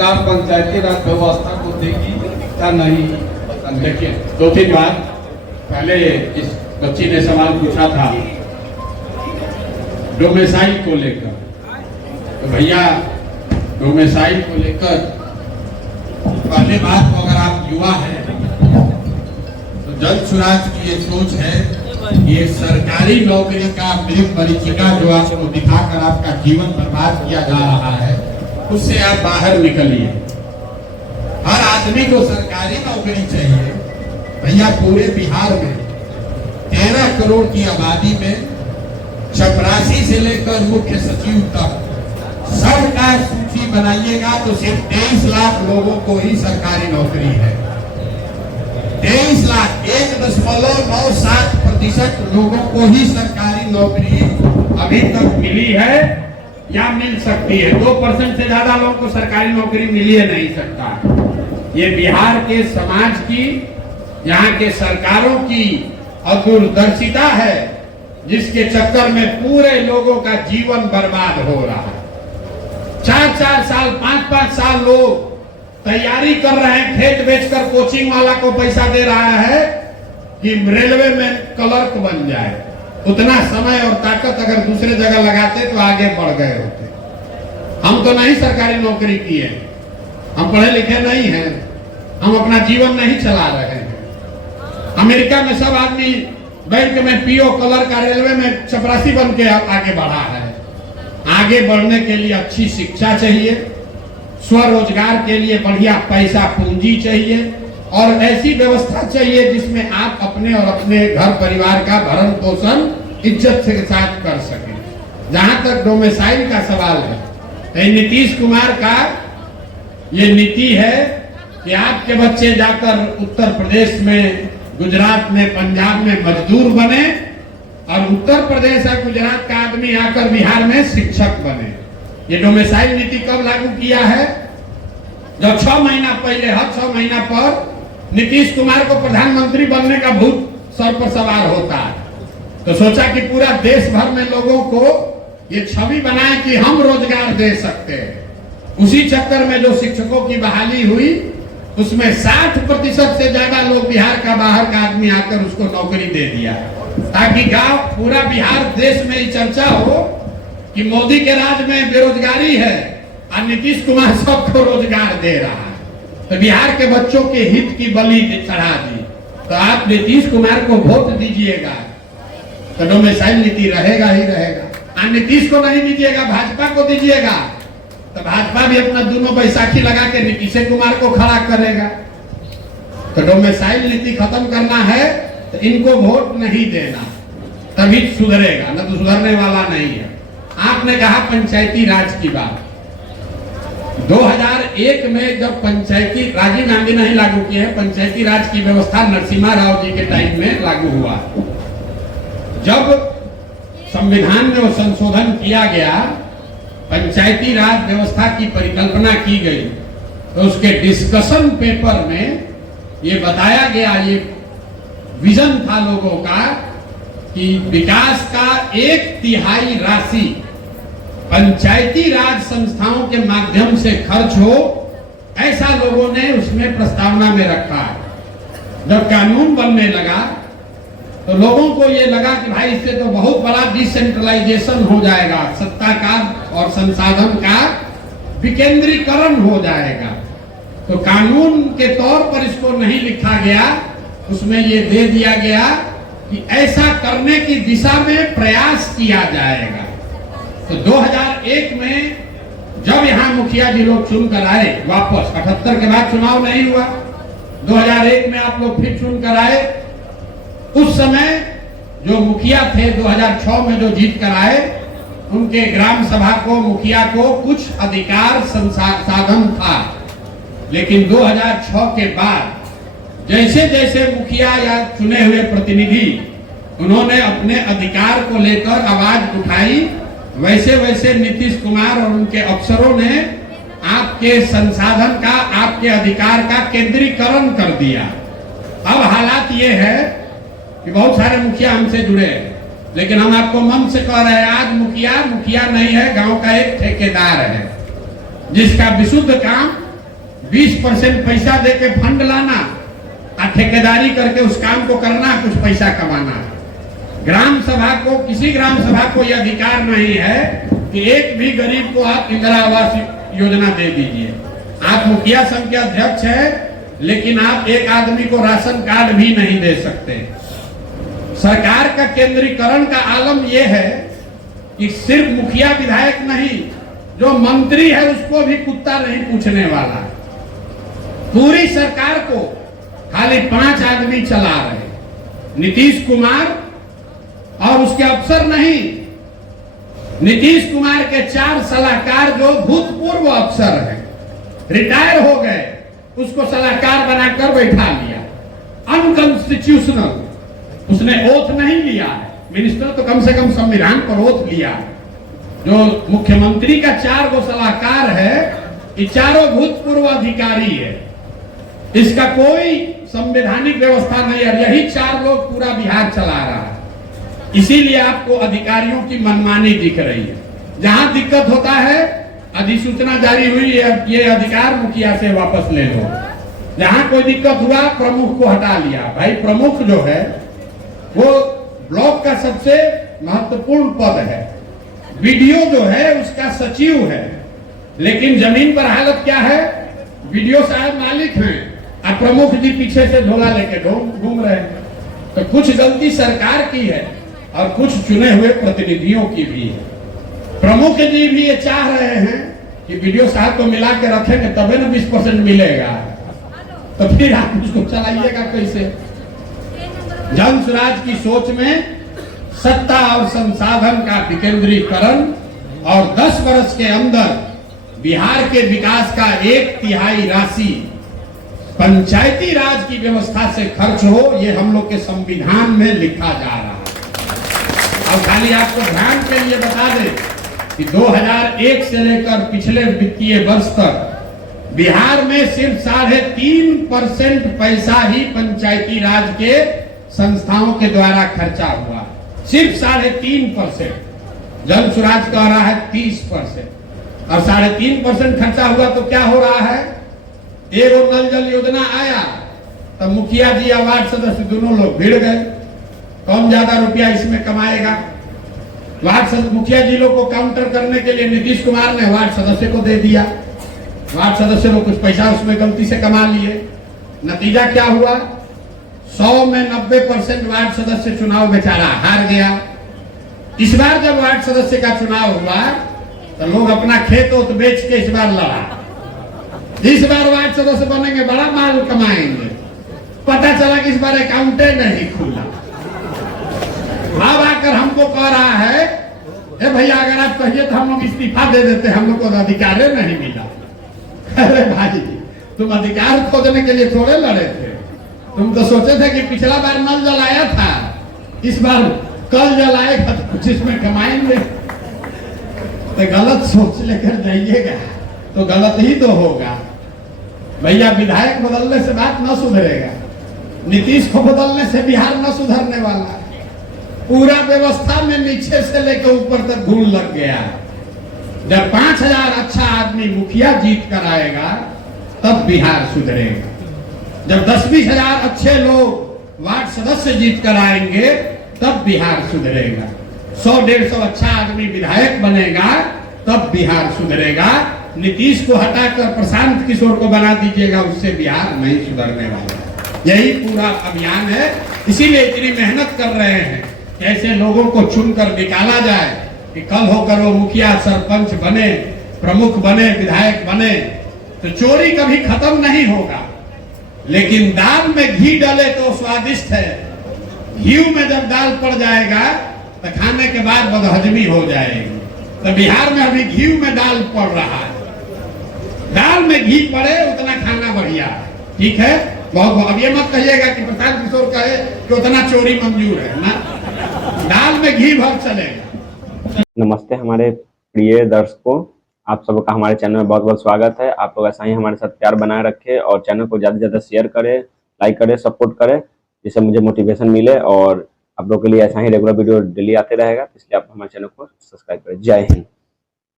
सरकार पंचायती राज व्यवस्था को देगी या नहीं? देखिए, 2-3 बार पहले इस बच्ची ने सवाल पूछा था डोमेसाइल को लेकर। तो भैया, डोमेसाइल को लेकर पहले बात तो अगर आप युवा हैं तो जल सुराज की ये सोच है कि ये सरकारी नौकरी का मृत मरीचिका जो आपको दिखाकर आपका जीवन बर्बाद किया जा रहा है, उससे आप बाहर निकलिए। हर आदमी को सरकारी नौकरी चाहिए। भैया, पूरे बिहार में 13 करोड़ की आबादी में चपरासी से लेकर मुख्य सचिव तक सबका सूची बनाइएगा तो सिर्फ 23 लाख लोगों को ही सरकारी नौकरी है। 23 लाख, 1.97% लोगों को ही सरकारी नौकरी अभी तक मिली है या मिल सकती है। 2% से ज्यादा लोगों को सरकारी नौकरी मिल ही नहीं सकता। ये बिहार के समाज की, यहाँ के सरकारों की अदूरदर्शिता है, जिसके चक्कर में पूरे लोगों का जीवन बर्बाद हो रहा है। 4-4 साल, 5-5 साल लोग तैयारी कर रहे हैं, खेत बेचकर कोचिंग वाला को पैसा दे रहा है कि रेलवे में क्लर्क बन जाए। उतना समय और ताकत अगर दूसरे जगह लगाते तो आगे बढ़ गए होते। हम तो नहीं सरकारी नौकरी किए, हम पढ़े लिखे नहीं हैं, हम अपना जीवन नहीं चला रहे हैं। अमेरिका में सब आदमी बैंक में पीओ, क्लर्क, रेलवे में चपरासी बन के आगे बढ़ा है। आगे बढ़ने के लिए अच्छी शिक्षा चाहिए, स्वरोजगार के लिए बढ़िया पैसा पूंजी चाहिए और ऐसी व्यवस्था चाहिए जिसमें आप अपने और अपने घर परिवार का भरण पोषण इज्जत के साथ कर सकें। जहां तक डोमेसाइल का सवाल है, तो नीतीश कुमार का ये नीति है कि आपके बच्चे जाकर उत्तर प्रदेश में, गुजरात में, पंजाब में मजदूर बने और उत्तर प्रदेश और गुजरात का आदमी आकर बिहार में शिक्षक बने। ये डोमेसाइल नीति कब लागू किया है? जब 6 महीना पहले, हर 6 महीना पर नीतीश कुमार को प्रधानमंत्री बनने का भूत सर पर सवार होता है, तो सोचा कि पूरा देश भर में लोगों को ये छवि बनाए कि हम रोजगार दे सकते हैं। उसी चक्कर में जो शिक्षकों की बहाली हुई, उसमें 60% से ज्यादा लोग बिहार का, बाहर का आदमी आकर उसको नौकरी दे दिया, ताकि गांव, पूरा बिहार, देश में ये चर्चा हो कि मोदी के राज में बेरोजगारी है और नीतीश कुमार सबको रोजगार दे रहा है। तो बिहार के बच्चों के हित की बलि चढ़ा दी। तो आप नीतीश कुमार को वोट दीजिएगा तो डोमेसाइल नीति रहेगा ही रहेगा। और नीतीश को नहीं दीजिएगा, भाजपा को दीजिएगा, तो भाजपा भी अपना दोनों बैसाखी लगा के नीतीश कुमार को खड़ा करेगा। तो डोमेसाइल नीति खत्म करना है तो इनको वोट नहीं देना, तभी सुधरेगा, न तो सुधरने वाला नहीं है। आपने कहा पंचायती राज की बात। 2001 में जब पंचायती, राजीव गांधी नहीं लागू किए हैं, पंचायती राज की व्यवस्था नरसिम्हा राव जी के टाइम में लागू हुआ। जब संविधान में वो संशोधन किया गया, पंचायती राज व्यवस्था की परिकल्पना की गई, तो उसके डिस्कशन पेपर में ये बताया गया, ये विजन था लोगों का कि विकास का 1/3 राशि पंचायती राज संस्थाओं के माध्यम से खर्च हो, ऐसा लोगों ने उसमें प्रस्तावना में रखा है। जब कानून बनने लगा तो लोगों को ये लगा कि भाई इससे तो बहुत बड़ा डिसेंट्रलाइजेशन हो जाएगा, सत्ता का और संसाधन का विकेंद्रीकरण हो जाएगा। तो कानून के तौर पर इसको नहीं लिखा गया, उसमें ये दे दिया गया कि ऐसा करने की दिशा में प्रयास किया जाएगा। तो 2001 में जब यहाँ मुखिया जी लोग चुनकर आए वापस, 78 के बाद चुनाव नहीं हुआ, 2001 में आप लोग फिर चुनकर आए। उस समय जो मुखिया थे 2006 में जो जीत कर आए, उनके ग्राम सभा को, मुखिया को कुछ अधिकार संसाधन था, लेकिन 2006 के बाद जैसे जैसे मुखिया या चुने हुए प्रतिनिधि उन्होंने अपने अधिकार को लेकर आवाज उठाई, वैसे वैसे नीतीश कुमार और उनके अफसरों ने आपके संसाधन का, आपके अधिकार का केंद्रीकरण कर दिया। अब हालात ये है कि बहुत सारे मुखिया हमसे जुड़े हैं, लेकिन हम आपको मन से कह रहे हैं, आज मुखिया नहीं है, गांव का एक ठेकेदार है जिसका विशुद्ध काम 20% पैसा देके फंड लाना और ठेकेदारी करके उस काम को करना, कुछ पैसा कमाना। ग्राम सभा को, किसी ग्राम सभा को यह अधिकार नहीं है कि एक भी गरीब को आप इंदिरा आवास योजना दे दीजिए। आप मुखिया संघ के अध्यक्ष है, लेकिन आप एक आदमी को राशन कार्ड भी नहीं दे सकते। सरकार का केंद्रीकरण का आलम यह है कि सिर्फ मुखिया विधायक नहीं, जो मंत्री है उसको भी कुत्ता नहीं पूछने वाला। पूरी सरकार को खाली 5 आदमी चला रहे, नीतीश कुमार और उसके अफसर नहीं, नीतीश कुमार के 4 सलाहकार जो भूतपूर्व अफसर हैं, रिटायर हो गए, उसको सलाहकार बनाकर बैठा लिया। अनकॉन्स्टिट्यूशनल, उसने ओथ नहीं लिया। मिनिस्टर तो कम से कम संविधान पर ओथ लिया। जो मुख्यमंत्री का 4 गो सलाहकार है, ये चारों भूतपूर्व अधिकारी है। इसका कोई संवैधानिक व्यवस्था नहीं है। यही 4 लोग पूरा बिहार चला रहा है। इसीलिए आपको अधिकारियों की मनमानी दिख रही है। जहां दिक्कत होता है, अधिसूचना जारी हुई है, ये अधिकार मुखिया से वापस ले लो। जहां कोई दिक्कत हुआ, प्रमुख को हटा लिया। भाई प्रमुख जो है वो ब्लॉक का सबसे महत्वपूर्ण पद है। वीडियो जो है उसका सचिव है, लेकिन जमीन पर हालत क्या है? वीडियो साहब मालिक हैं और प्रमुख जी पीछे से झोला लेके घूम रहे हैं। तो कुछ गलती सरकार की है और कुछ चुने हुए प्रतिनिधियों की भी है। प्रमुख जी भी ये चाह रहे हैं कि वीडियो साहब को मिला के रखेंगे तबे ना 20% मिलेगा, तो फिर आप उसको चलाइएगा कैसे? जन स्वराज की सोच में सत्ता और संसाधन का विकेंद्रीकरण और 10 वर्ष के अंदर बिहार के विकास का 1/3 राशि पंचायती राज की व्यवस्था से खर्च हो, ये हम लोग के संविधान में लिखा जा रहा है। और खाली आपको ध्यान के लिए बता दें कि 2001 से लेकर पिछले वित्तीय वर्ष तक बिहार में सिर्फ 3.5% पैसा ही पंचायती राज के संस्थाओं के द्वारा खर्चा हुआ। सिर्फ 3.5%। जन स्वराज कह रहा है 30%। और 3.5% खर्चा हुआ तो क्या हो रहा है? एक नल जल योजना आया तो मुखिया जी और वार्ड सदस्य दोनों लोग भिड़ गए। कौन ज्यादा रुपया इसमें कमाएगा? मुखिया जी लोग को काउंटर करने के लिए नीतीश कुमार ने वार्ड सदस्य को दे दिया। वार्ड सदस्य लोग कुछ पैसा उसमें गलती से कमा लिए। नतीजा क्या हुआ? 100 में 90% वार्ड सदस्य चुनाव बेचारा हार गया। इस बार जब वार्ड सदस्य का चुनाव हुआ तो लोग अपना खेत ओत बेच के इस बार लड़ा। इस बार वार्ड सदस्य बनेंगे, बड़ा माल कमाएंगे। पता चला कि इस बार अकाउंटे नहीं खुला। अब आकर हमको कह रहा है, ए भैया अगर आप कहिए तो हम लोग इस्तीफा दे देते, हम लोग को अधिकार नहीं मिला। अरे भाई, तुम अधिकार खोजने के लिए थोड़े लड़े थे। तुम तो सोचे थे कि पिछला बार नल जलाया था, इस बार कल जलाएगा तो कुछ इसमें कमाएंगे। तो गलत सोच लेकर जाइएगा तो गलत ही तो होगा। भैया विधायक बदलने से बात न सुधरेगा, नीतीश को बदलने से बिहार न सुधरने वाला। पूरा व्यवस्था में नीचे से लेकर ऊपर तक धूल लग गया। जब 5000 अच्छा आदमी मुखिया जीत कर आएगा तब बिहार सुधरेगा। जब 10-20 हजार अच्छे लोग वार्ड सदस्य जीत कर आएंगे तब बिहार सुधरेगा। 100-150 अच्छा आदमी विधायक बनेगा तब बिहार सुधरेगा। नीतीश को हटाकर प्रशांत किशोर को बना दीजिएगा, उससे बिहार नहीं सुधरने वाला। यही पूरा अभियान है। इसीलिए इतनी मेहनत कर रहे हैं कि ऐसे लोगों को चुनकर निकाला जाए कि कल होकर वो मुखिया सरपंच बने, प्रमुख बने, विधायक बने। तो चोरी कभी खत्म नहीं होगा, लेकिन दाल में घी डाले तो स्वादिष्ट है। घी में जब दाल पड़ जाएगा तो खाने के बाद बदहजमी हो जाएगी। तो बिहार में अभी घी में दाल पड़ रहा है। दाल में घी पड़े उतना खाना बढ़िया, ठीक है। बहुत अब ये मत कहिएगा कि प्रशांत किशोर कहे कि उतना चोरी मंजूर है ना, दाल में घी भर चलेगा। नमस्ते हमारे प्रिय दर्शकों, आप सबका हमारे चैनल में बहुत बहुत स्वागत है। आप लोग ऐसा ही हमारे साथ प्यार बनाए रखें और चैनल को ज़्यादा से ज़्यादा शेयर करें, लाइक करें, सपोर्ट करें, जिससे मुझे मोटिवेशन मिले और आप लोगों के लिए ऐसा ही रेगुलर वीडियो डेली आते रहेगा। इसलिए आप हमारे चैनल को सब्सक्राइब करें। जय हिंद।